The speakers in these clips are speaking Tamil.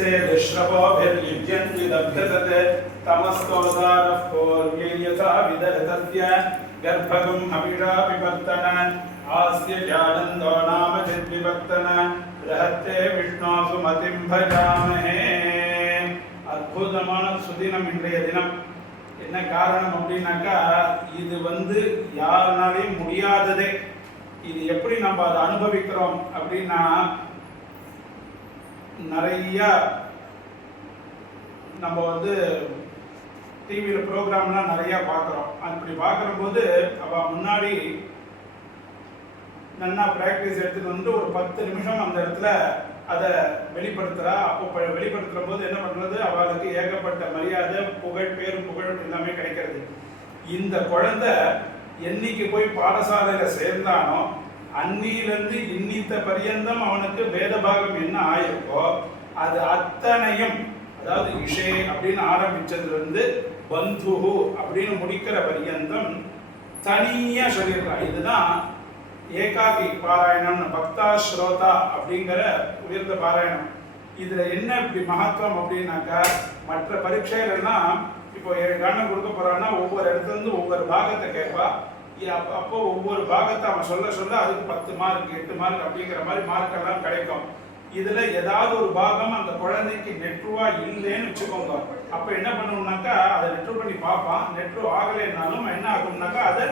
से दुष्रवोभिर्युज्यन्त्विदभ्यसते तमस्तोदारः पूर्व्ययथा विदधतस्य गर्भगं हविषा विवर्तन आस्य जानन्दो नाम चिद्विवर्तन रहते विष्णु सुमतिं भजामहे. அற்புதமான சுதினம் இன்றைய தினம். என்ன காரணம் அப்படின்னாக்கா, இது யாருனாலையும் முடியாததே. இது எப்படி நம்ம அதை அனுபவிக்கிறோம் அப்படின்னா, நிறைய நம்ம டிவியில் ப்ரோக்ராம்லாம் நிறையா பார்க்குறோம். அப்படி பார்க்குறபோது அவள் முன்னாடி நல்லா ப்ராக்டிஸ் எடுத்துகிட்டு ஒரு 10 நிமிஷம் அந்த இடத்துல அதை வெளிப்படுத்துகிறா. அப்போ வெளிப்படுத்துகிற போது என்ன பண்ணுறது, அவளுக்கு ஏகப்பட்ட மரியாதை, புகழ், பேரும் புகழும் எல்லாமே கிடைக்கிறது. இந்த குழந்தை என்னைக்கு போய் பாடசாலையில் சேர்ந்தானோ அன்னியிலிருந்து இன்னித்த பரியந்தம் அவனுக்கு வேதபாகம் என்ன ஆயிருக்கோ அது அத்தனையும், அதாவது இஷே அப்படின்னு ஆரம்பிச்சதுலேருந்து பந்துஹு அப்படின்னு முடிக்கிற பரியந்தம் தனியா சொல்லிடுறான். இதுதான் ஏகாகி பாராயணம், பக்தா ஸ்ரோதா அப்படிங்கிற உயர்ந்த பாராயணம். இதுல என்ன இப்படி மகத்துவம் அப்படின்னாக்கா, மற்ற பரீட்சைகள்லாம் இப்போ 7 கணம் கொடுக்க போறான்னா ஒவ்வொரு இடத்துல இருந்து ஒவ்வொரு பாகத்தை கேட்பா. அப்போ ஒவ்வொரு பாகத்தை அவன் சொல்ல சொல்ல அதுக்கு 10 மார்க் 8 மார்க் அப்படிங்கிற மாதிரி மார்க்கெல்லாம் கிடைக்கும். இதுல ஏதாவது ஒரு பாகம் அந்த குழந்தைக்கு நெட்ருவா இல்லைன்னு வச்சுக்கோங்க. அப்ப என்ன பண்ணணும்னாக்கா, அதை நெட்ரு பண்ணி பார்ப்பான். நெட்ரு ஆகலைன்னாலும் என்ன ஆகும்னாக்கா அதை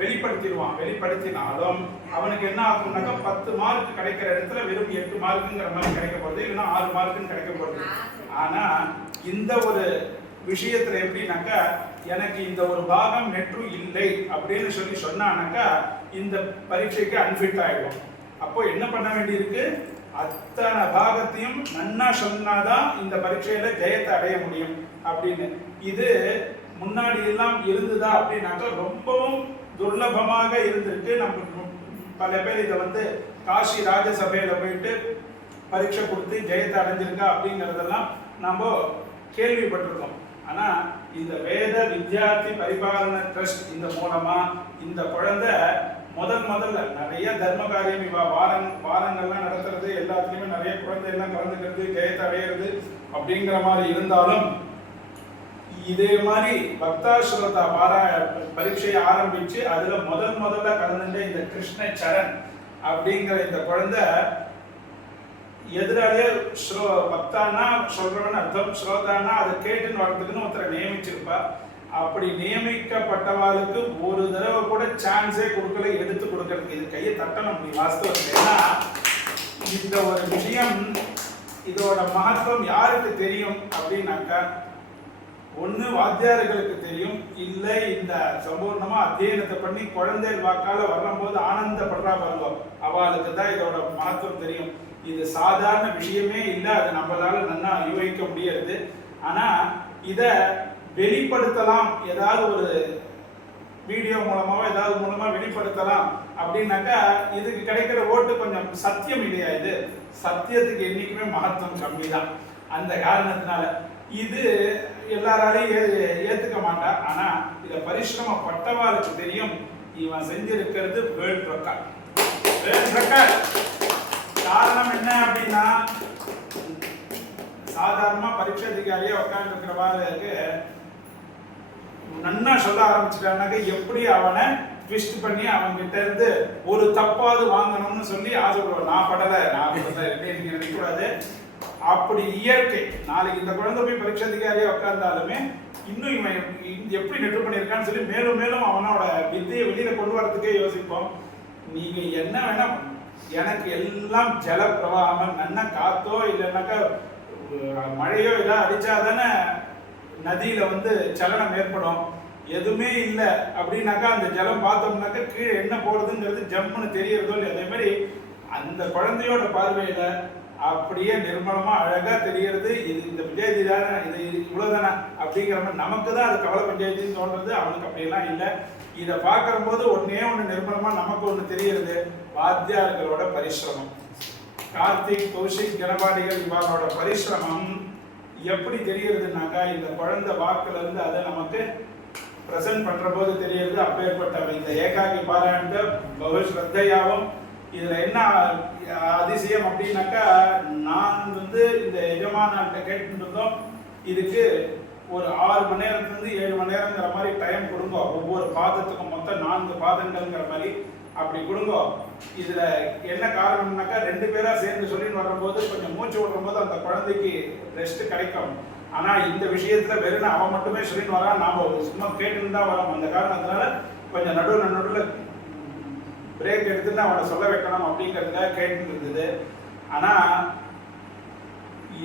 வெளிப்படுத்திடுவான். வெளிப்படுத்தினாலும் அவனுக்கு என்ன ஆகும்னாக்கா 10 மார்க் கிடைக்கிற இடத்துல வெறும் 8 மார்க்குங்கிற மாதிரி கிடைக்க போகுது, இல்லைன்னா 6 மார்க்குன்னு கிடைக்க போகுது. ஆனா இந்த ஒரு விஷயத்துல எப்படின்னாக்கா, எனக்கு இந்த ஒரு பாகம் நெட்ரு இல்லை அப்படின்னு சொன்னானாக்கா இந்த பரீட்சைக்கு அன்ஃபிட் ஆயிடும். அப்போ என்ன பண்ண வேண்டியிருக்கு, அத்தனை பாகத்தையும் நன்னா சொன்னாதான் இந்த பரீட்சையில ஜெயத்தை அடைய முடியும் அப்படின்னு. இது முன்னாடி எல்லாம் இருந்ததா அப்படின்னாக்கா ரொம்பவும் துர்லபமாக இருந்திருக்கு. நம்ம பல பேர் இதை காசி ராஜசபையில போயிட்டு பரீட்சை கொடுத்து ஜெயத்தை அடைஞ்சிருக்கா அப்படிங்கிறதெல்லாம் நம்ம கேள்விப்பட்டிருக்கோம். ஆனா இந்த வேத வித்யார்த்தி பரிபாலன ட்ரஸ்ட் இந்த மூலமா இந்த குழந்தை முதல்ல நிறைய தர்ம காரியம் வாரங்கள்லாம் நடத்துறது, எல்லாத்துலயுமே நிறைய குழந்தை எல்லாம் கலந்துக்கிறது, ஜெயத்தை அடையிறது அப்படிங்கிற மாதிரி இருந்தாலும், இதே மாதிரி பக்தாஸ்ரோதா பரீட்சையை ஆரம்பிச்சு அதுல முதல்ல கலந்துட்ட இந்த கிருஷ்ண சரண் அப்படிங்கிற இந்த குழந்தை எதிராலே பக்தானா சொல்றவன் அர்த்தம், ஸ்ரோதானா அதை கேட்டுன்னு வர்றதுக்குன்னு ஒருத்தரை நியமிச்சிருப்பா. அப்படி நியமிக்கப்பட்டவாளுக்கு ஒரு தடவை கூட சான்ஸே கொடுக்கல எடுத்து கொடுக்கறதுக்கு. இது கையை தட்டணும் அப்படி வாஸ்தவம். ஏன்னா இந்த ஒரு விஷயம், இதோட மகத்துவம் யாருக்கு தெரியும் அப்படின்னாக்கா, ஒண்ணு வாத்தியார்களுக்கு தெரியும், இல்லை இந்த சம்பூர்ணமா அத்தியனத்தை பண்ணி குழந்தை வாக்கால வரும்போது ஆனந்தப்படுறா வருவோம் அவளுக்கு தான் இதோட மகத்துவம் தெரியும். இது சாதாரண விஷயமே இல்லை, அது நம்மளால நல்லா யூகிக்க முடியாது. ஆனா இத வெளிப்படுத்தலாம், ஏதாவது ஒரு வீடியோ மூலமாவோ ஏதாவது மூலமா வெளிப்படுத்தலாம் அப்படின்னாக்கா இதுக்கு கிடைக்கிற ஓட்டு கொஞ்சம் சத்தியம் இல்லையா, இது சத்தியத்துக்கு என்னைக்குமே மகத்துவம் கம்மி தான். அந்த காரணத்தினால இது எல்லாராலையும் ஏத்துக்க மாட்டா. ஆனா இத பரிசிரமப்பட்டவாளுக்கு தெரியும், இவன் செஞ்சிருக்கிறது வேர்ல்ட் ரெக்கார்ட். காரணம் என்ன அப்படின்னா, சாதாரணமா பரீட்சை அதிகாரியா உட்கார்ந்து இருக்கிறவாளுக்கு நன்னா சொல்ல ஆரம்பிச்சுட்டானாக்க எப்படி அவனை ட்விஸ்ட் பண்ணி அவன்கிட்ட இருந்து ஒரு தப்பாவது வாங்கணும்னு சொல்லி ஆசைப்படுவான். நான் படலை நீங்க நினைக்கக்கூடாது, அப்படி இயற்கை. நாளைக்கு இந்த குழந்தை போய் பரீட்சை அதிகாரியா உட்கார்ந்தாலுமே இன்னும் இவன் எப்படி நெட்டு பண்ணியிருக்கான்னு சொல்லி மேலும் மேலும் அவனோட வித்தையை வெளியில கொண்டு வரதுக்கே யோசிப்போம். நீங்க என்ன வேணா, எனக்கு எல்லாம் ஜல பிரவாகம், நன்ன காத்தோ இல்லைன்னாக்கா மழையோ ஏதாவது அடிச்சாதானே நதியில சலனம் ஏற்படும். எதுவுமே இல்லை அப்படின்னாக்கா அந்த ஜலம் பார்த்தோம்னாக்கா கீழே என்ன போடுறதுங்கிறது ஜம்முன்னு தெரியறதோ இல்லை. அதே மாதிரி அந்த குழந்தையோட பார்வையில அப்படியே நிர்மலமா அழகா தெரியறது. இது இந்த பஞ்சாயத்து தானே, இது இவ்வளவுதானே அப்படிங்கிற மாதிரி நமக்கு தான் அது கவலை பஞ்சாயத்துன்னு தோன்றது. அவனுக்கு அப்படியெல்லாம் இல்லை. இதை பார்க்கிற போது ஒன்னே ஒன்று நிர்மலமா நமக்கு ஒன்று தெரியறது, வாத்தியார்களோட பரிசிரமம். கார்த்திக், கௌஷிக், கணபாடிகள் இவரோட பரிசிரமம் எப்படி தெரியறதுனாக்கா, இந்த குழந்தை வாக்குல இருந்து அதை நமக்கு பிரசன்ட் பண்ற போது தெரியறது. அப்பேற்பட்ட இந்த ஏகாகி பாராயணத்தை பகு ஸ்ரத்தையாவும். இதுல என்ன அதிசயம் அப்படின்னாக்கா, நான் வந்து இந்த எஜமானார்கிட்ட கேட்டு இருந்தோம், இதுக்கு ஒரு 6 மணி நேரத்துலேருந்து 7 மணி நேரங்கிற மாதிரி டைம் கொடுங்க, ஒவ்வொரு பாதத்துக்கும் மொத்தம் 4 பாதங்கள்ங்கிற மாதிரி அப்படி கொடுங்க. இதுல என்ன காரணம்னாக்கா 2 பேரா சேர்ந்து சொல்லின்னு வரும்போது கொஞ்சம் மூச்சு விடும்போது அந்த குழந்தைக்கு ரெஸ்ட் கிடைக்கும். ஆனா இந்த விஷயத்துல வெறும் அவன் மட்டுமே சொல்லின்னு வரான், நாம சும்மா கேட்டுன்னு தான் வரோம். அந்த காரணத்தினால கொஞ்சம் நடுவில் பிரேக் எடுத்துன்னு அவனை சொல்ல வைக்கணும் அப்படிங்கிறதுக்காக கேட்டு இருந்தது. ஆனா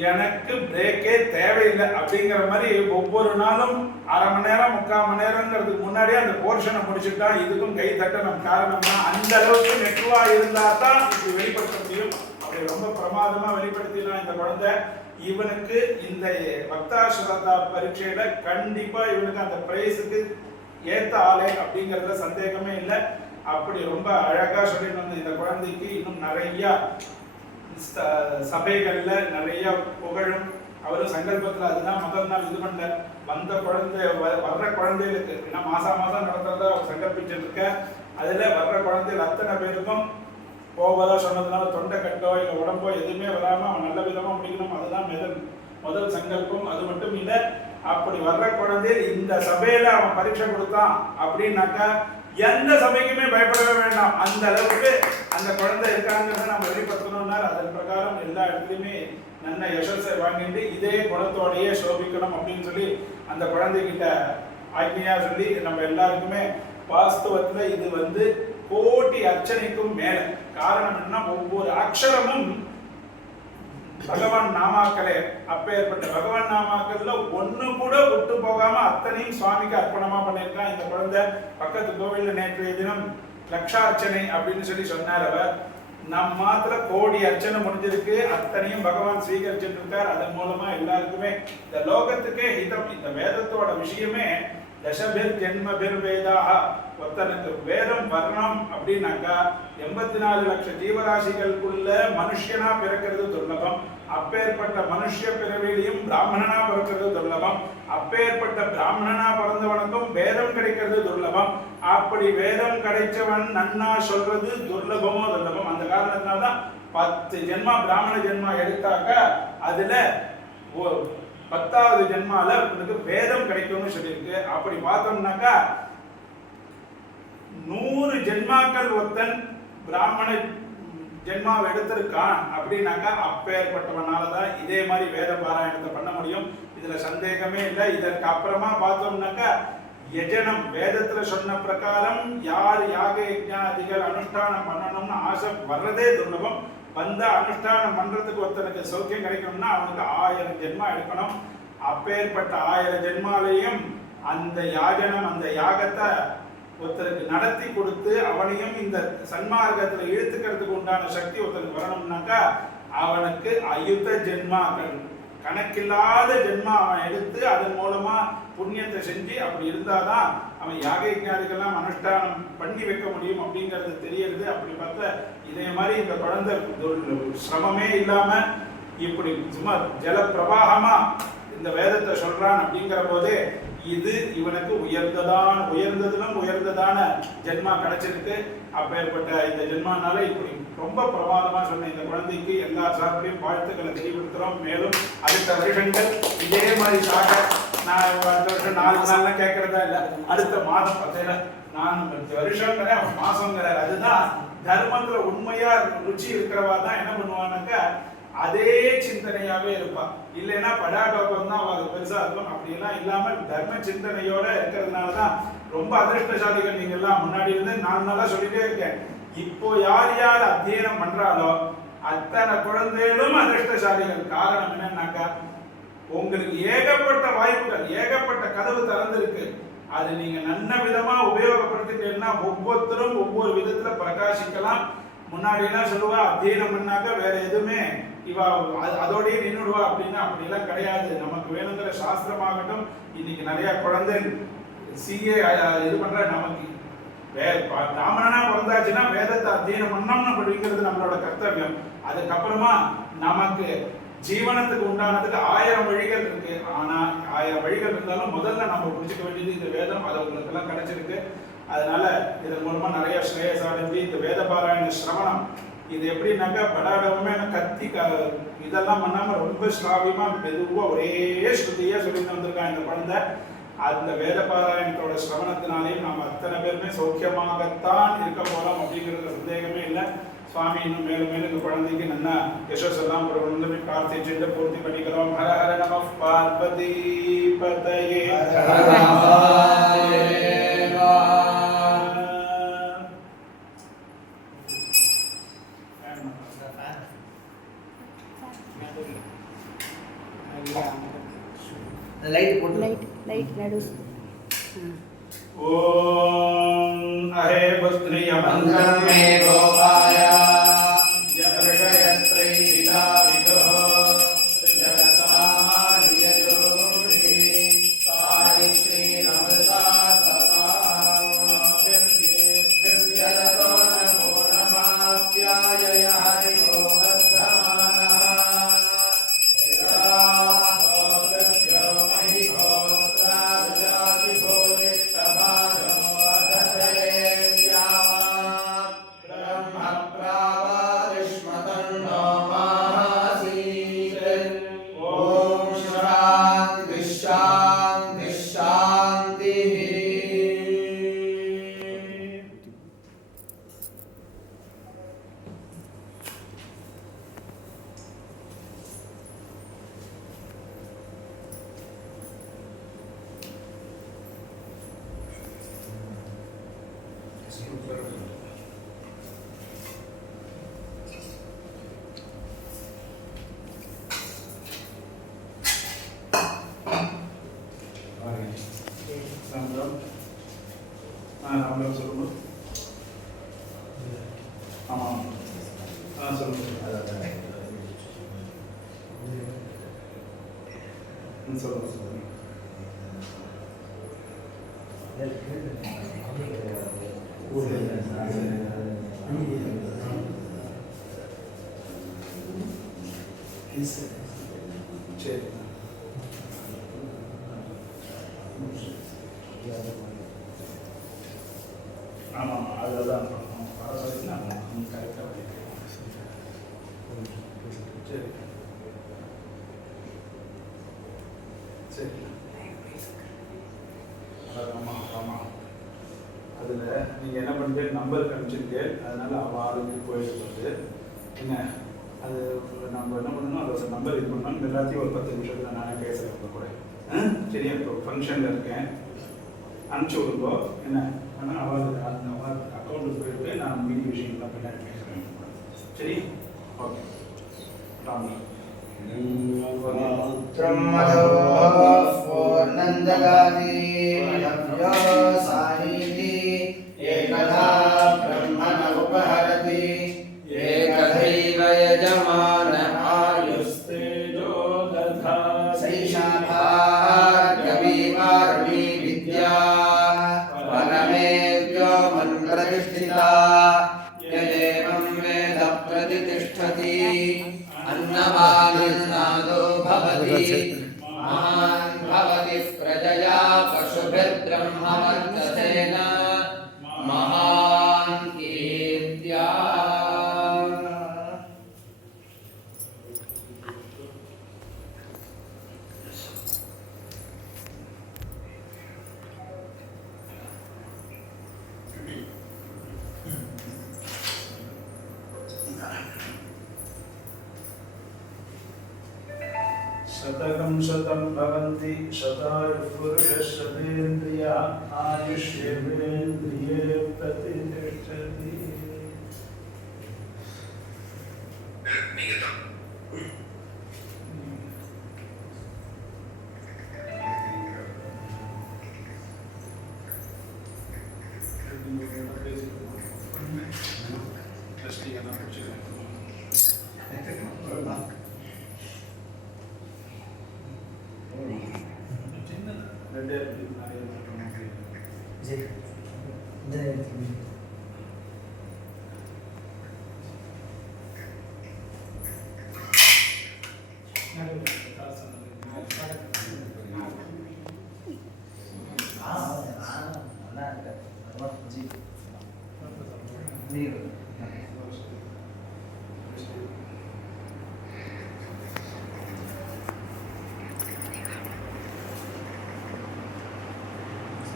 எனக்கு பிரேக்கே தேவையில்லை அப்படிங்கிற மாதிரி ஒவ்வொரு நாளும் 1/2 மணி நேரம் 3/4 மணி நேரங்கிறதுக்கு முன்னாடியே அந்த போர்ஷனை முடிச்சுட்டா இதுக்கும் கை தட்டணும். காரணம்னா அந்த அளவுக்கு நெட்டுவா இருந்தா தான் இது வெளிப்படுத்த முடியும். அப்படி ரொம்ப பிரமாதமா வெளிப்படுத்தினா இந்த குழந்தை. இவனுக்கு இந்த பக்தாஸ்ரதா பரீட்சையில கண்டிப்பா இவனுக்கு அந்த பிரைஸுக்கு ஏத்த ஆளே அப்படிங்கறதுல சந்தேகமே இல்லை. அப்படி ரொம்ப அழகா சொல்லிட்டு வந்த இந்த குழந்தைக்கு இன்னும் நிறைய சபைகள்ல நிறைய புகழும். அவரும் சங்கல்பத்துல அதுதான் முதல் நாள் இது பண்ண வந்த குழந்தை வர்ற குழந்தைகளுக்கு, ஏன்னா மாசம் நடத்துறதா அவர் சங்கல்பிச்சுட்டு இருக்க. அதுல வர்ற குழந்தைகள் அத்தனை பேருக்கும் ஓவரா சொன்னதுனால தொண்டை கட்டோ இல்லை உடம்போ எதுவுமே வராம அவன் நல்ல விதமா முடிக்கணும். அதுதான் முதல் சங்கல்பம். அது மட்டும் இல்லை, அப்படி வர்ற குழந்தை இந்த சபையில அவன் பரீட்சை கொடுத்தான் அப்படின்னாக்கா எந்த சபைக்குமே பயப்படவே வேண்டாம். அந்த அளவுக்கு அந்த குழந்தை இருக்காங்கிறத நம்ம வெளிப்படுத்தணும்னா அதன் பிரகாரம் எல்லா இடத்துலையுமே நல்ல யசஸை வாங்கிட்டு இதே குணத்தோடையே சோபிக்கணும் அப்படின்னு சொல்லி அந்த குழந்தைகிட்ட ஆக்ஞையா சொல்லி நம்ம எல்லாருக்குமே வாஸ்தவத்துல இது வந்து கோடி அர்ச்சனைக்கும் மேல. காரணம் என்ன, ஒவ்வொரு அக்ஷரமும் பகவான் நாமாக்களே. அப்பேற்பட்ட பகவான் நாமாக்கள்ல ஒண்ணு கூட விட்டு போகாம அத்தனையும் சுவாமிக்கு அர்ப்பணமா பண்ணியிருக்கான் இந்த குழந்தை. பக்கத்து கோவில்ல நேற்றைய தினம் லட்சார்ச்சனை அப்படின்னு சொல்லி சொன்னார் அவர். நம் மாத்திர கோடி அர்ச்சனை முடிஞ்சிருக்கு, அத்தனையும் பகவான் ஸ்வீகரிச்சுட்டு இருக்கார். அதன் மூலமா எல்லாருக்குமே இந்த லோகத்துக்கே ஹிதம். இந்த வேதத்தோட விஷயமே தசபிர் ஜென்மபிர் வேதாக. ஒருத்தனுக்கு வேதம் வரணும் அப்படின்னாக்கா 84 லட்சம் ஜீவராசிகளுக்குள்ள மனுஷனா பிறக்கிறது துர்லபம். அப்பேற்பட்ட மனுஷ பிறவிலையும் பிராமணனா பிறக்கிறது துர்லபம். அப்பேற்பட்ட பிராமணனா பிறந்தவனுக்கும் வேதம் கிடைக்கிறது துர்லபம். அப்படி வேதம் கிடைச்சவன் நன்னா சொல்றது துர்லபமோ துர்லபம். அந்த காரணத்தினால்தான் 10 ஜென்மா பிராமண ஜென்மா எடுத்தாக்க அதுல 10வது ஜென்மால உனக்கு வேதம் கிடைக்கும்னு சொல்லியிருக்கு. அப்படி பார்த்தோம்னாக்கா 100 ஜென்மாக்கள் ஒருத்தன் பிராமண ஜென்மாவை எடுத்திருக்கான் அப்படின்னாக்கா அப்பேற்பட்டவனாலதான் இதே மாதிரி வேத பாராயணத்தை பண்ண முடியும். இதுல சந்தேகமே இல்லை. இதற்கு அப்புறமா பார்த்தோம்னாக்கா யஜனம் வேதத்துல சொன்ன பிரகாரம் யார் யாக யஜ்ஞாதிகள் அனுஷ்டானம் பண்ணணும்னு ஆசை வர்றதே துர்லபம். வந்த அனுஷ்டானம் பண்றதுக்கு ஒருத்தனுக்கு சௌக்கியம் கிடைக்கணும்னா அவனுக்கு 1000 ஜென்மா எடுக்கணும். அப்பேற்பட்ட 1000 ஜென்மாலையும் அந்த யாஜனம் அந்த யாகத்தை ஒருத்தருக்கு நடத்தி கொடுத்து அவனையும் இந்த சன்மார்க்கத்துல இழுத்துக்கிறதுக்கு உண்டான சக்தி ஒருத்தருக்கு வரணும்னாக்கா அவனுக்கு அயுத்த ஜென்மாக்கள் கணக்கில்லாத ஜென்மா அவன் எடுத்து அதன் மூலமா புண்ணியத்தை செஞ்சு அப்படி இருந்தாதான் அவன் யாக யஜ்ஞாதிகள்லாம் அனுஷ்டானம் பண்ணி வைக்க முடியும் அப்படிங்கிறது தெரியறது. அப்படி பார்த்தா இதே மாதிரி இந்த குழந்தை சிரமமே இல்லாம இப்படி சும்மா ஜல பிரவாகமா இந்த வேதத்தை சொல்றான் அப்படிங்கிற போதே இது இவனுக்கு உயர்ந்ததிலும் உயர்ந்ததான ஜென்மா கிடைச்சிருக்கு. அப்பேற்பட்ட இந்த ஜென்மானால இப்படி ரொம்ப பிரமாதமா சொன்ன இந்த குழந்தைக்கு எல்லா சார்பிலையும் வாழ்த்துக்களை தெரியப்படுத்துறோம். மேலும் அடுத்த வருஷங்கள் இதே மாதிரி சாக நான் அடுத்த வருஷம் 4 நாள்லாம் கேட்கறதா இல்லை, அடுத்த மாதம் பார்த்தேன் நான் வருஷங்கிற மாசங்கிறார். அதுதான் தர்மத்துல உண்மையா ருச்சி இருக்கிறவா தான் என்ன பண்ணுவான்னாக்கா அதே சிந்தனையாவே இருப்பா. இல்லைன்னா படாடோக்கம் தான் அவருக்கு பெருசா இருக்கும். அப்படியெல்லாம் இல்லாம தர்ம சிந்தனையோட இருக்கிறதுனாலதான் ரொம்ப அதிர்ஷ்டசாலிகள். நீங்க எல்லாம் முன்னாடி இருந்து நான் நல்லா சொல்லிட்டே இருக்கேன். இப்போ யார் யார் அத்தியனம் பண்றாலோ அத்தனை குழந்தைகளும் அதிர்ஷ்டசாலிகள். காரணம் என்னன்னாக்கா உங்களுக்கு ஏகப்பட்ட வாய்ப்புகள் ஏகப்பட்ட கதவு திறந்திருக்கு. அது நீங்க நல்ல விதமா உபயோகப்படுத்திட்டீங்கன்னா ஒவ்வொருத்தரும் ஒவ்வொரு விதத்துல பிரகாசிக்கலாம். முன்னாடி எல்லாம் சொல்லுவா அத்தியனம் பண்ணாக்க வேற எதுவுமே இவா அதோடய நின்றுடுவா அப்படின்னா அப்படிலாம் கிடையாது. நமக்கு வேணுங்கிற சாஸ்திரமாகட்டும். இன்னைக்கு நிறைய குழந்தை சிஏ இது பண்ற நமக்கு பிராமணனா பிறந்தாச்சுன்னா வேதத்தை அத்தியனம் பண்ணோம்னு அப்படிங்கிறது நம்மளோட கர்த்தவியம். அதுக்கப்புறமா நமக்கு ஜீவனத்துக்கு உண்டானதுக்கு 1000 வழிகள் இருக்கு. ஆனா 1000 வழிகள் இருந்தாலும் முதல்ல நம்ம புரிஞ்சுக்க வேண்டியது இந்த வேதம். அது உங்களுக்கு எல்லாம் கிடைச்சிருக்கு. அதனால இதன் மூலமா நிறைய ஸ்ரேயஸ் அடைஞ்சு இந்த வேத பாராயண சிரவணம் இது எப்படின்னாக்கா படாடமே கத்தி இதெல்லாம் பண்ணாமல் ரொம்ப ஸ்ராவியமாக மெதுவாக ஒரே ஸ்ருதியாக சொல்லிட்டு வந்திருக்கான் இந்த குழந்தை. அந்த வேத பாராயணத்தோட சிரவணத்தினாலேயும் நாம் அத்தனை பேருமே சௌக்கியமாகத்தான் இருக்க போகிறோம் அப்படிங்கிறது சந்தேகமே இல்லை. சுவாமி இன்னும் மேலும் மேலும் இந்த குழந்தைக்கு நல்லா யசோசெல்லாம் ஒரு ஒன்று பிரார்த்திச்சுட்டு பூர்த்தி பண்ணிக்கிறோம். ஹர ஹர நம பார்வதி பதயே. லைட் நடு. ஓம் அஹே புஸ்த்ரிய மந்திரம் மே கோபாய யத்ரயத்ரை விதா விதோ ஜகதாமாரிய ஜோதி சாரிஸ்ரீ நமதா சதா ஜலதோ நமோ நமாப்யாய ஹரி ராமராம் சொல்லுங்க. ஆமாம் சொல்லுங்க சொல்லுங்க. சரி ஆமாம் அதுதான் கரெக்டாக சரி சரி. ஆமாம் ஆமாம் அதில் நீங்கள் என்ன பண்ணுறீங்க, நம்பர் கணிச்சிருக்கு, அதனால் அவள் ஆளுக்கு போயிடுறது என்ன. அது நம்ம என்ன பண்ணணும், அதோட நம்பர் இது பண்ணணும். எல்லாத்தையும் ஒரு 10 நிமிஷத்தில் நானே பேசுகிறேன் உங்கள் கூட. சரியா? இப்போ ஃபங்க்ஷனில் இருக்கேன், அனுப்பிச்சி விடுங்கோ என்ன. ஆனால் அவள் அந்த அவள் அக்கௌண்ட்டுக்கு போயிட்டு நான் மீதி விஷயங்கள்லாம் பின்னாடி பேசுகிறேன். சரி, ஓகே. ராமன் एकदा ब्रह्मण उपहरति एकदैव यजमान आयुस्तेजो दधाति सैषा भार्गवी विद्या परमेद्यो मन्प्रतिष्ठिता यदेवं वेद प्रतिष्ठति अन्नवादिर्नादो भवति महान् भवति प्रजया पशुभिर्ब्रह्मवर्चसेन महान् कीर्त्या। शतकं शतं भवन्ति शतायुः पुरुषः शतेन्द्रियः आयुष्येवेन्द्रिये प्रतिष्ठति।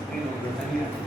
உங்களுக்கு தனியாக